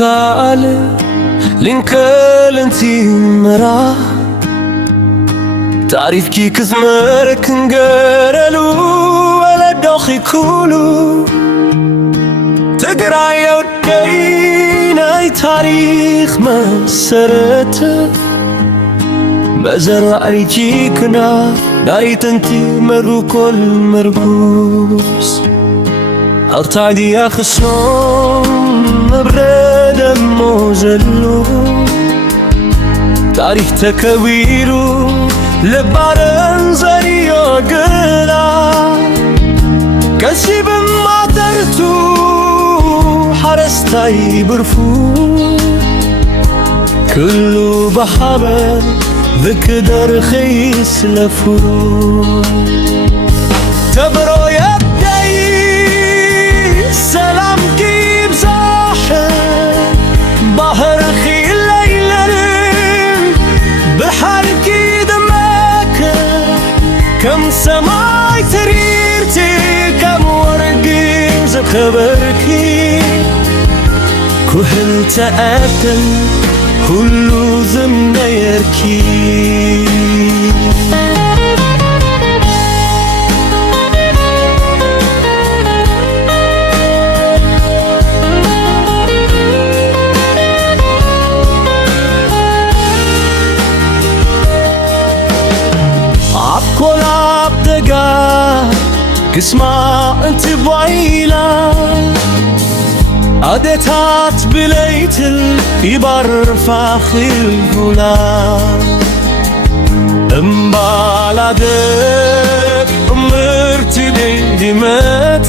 كالي لنكل انتي مرا تعرف كي كزمرك نقرلو ولا دوخي كولو تقرا يودينا اي تاريخ مسرت بزرعي جيكنا دايت انتي مرو كل مرقوس التعدي يا خصوم برد موزلو تاريخ تكويرو لبارن زريو قلا كسيب ما درتو حرستاي برفو كله بحبل بقدر خيس لفرو تبرو يبدي سلام كيب زاحر بحر خيل ليلة بحر كي دمك كم سماي تريرتي كم ورقي زخبركي كهل تأكل كله ضمن يركي عبكول عبدقا قسمع انت بعيلا عدتات بليت الإبر فاخر الهلا امبالادك امرتي ديمات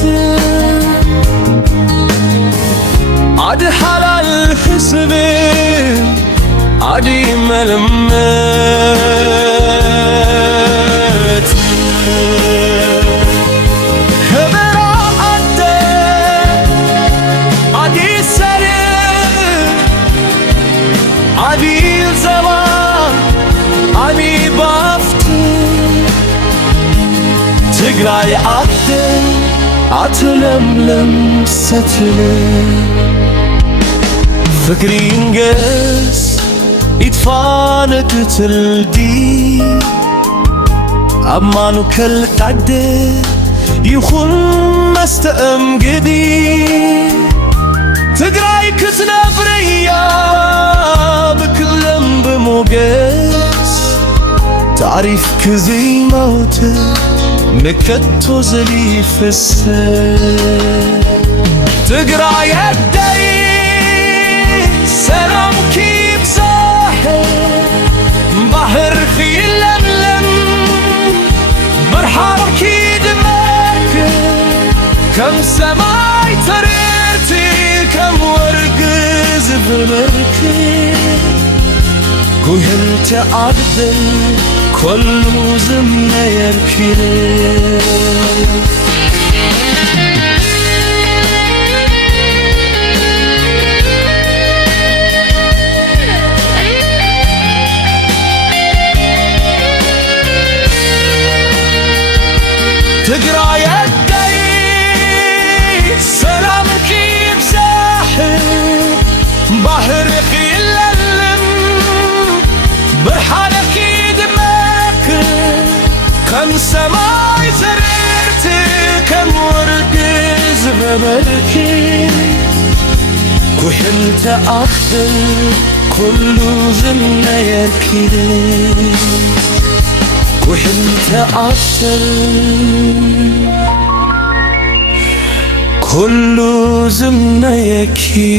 عد حلال حسبين عدي ملمات عبي الزمان عبي بافتي تقرأي عدل عتلملم ستلم فكري ينقس يدفانك تلدي أمانو كل تعدل يخل مستقم قدي تقرأي كتنا بريا بكلم بموقس تعرف كذي موت مكتو زلي في السر تقرأ يدي سلام كيف ساحر بحر خيل لملم برحار كي دمك كم سماي تريرتي كم ورق زفركي كهلت عبد كل زمنا يركي تقرا يدي سلام كيف ساحر بحر خيل للم برحالك دمك كم سماي زررتي كم ورق زبركي كحلت أخضر كله زمنا يركي كحلت أخضر كله زمنا يكي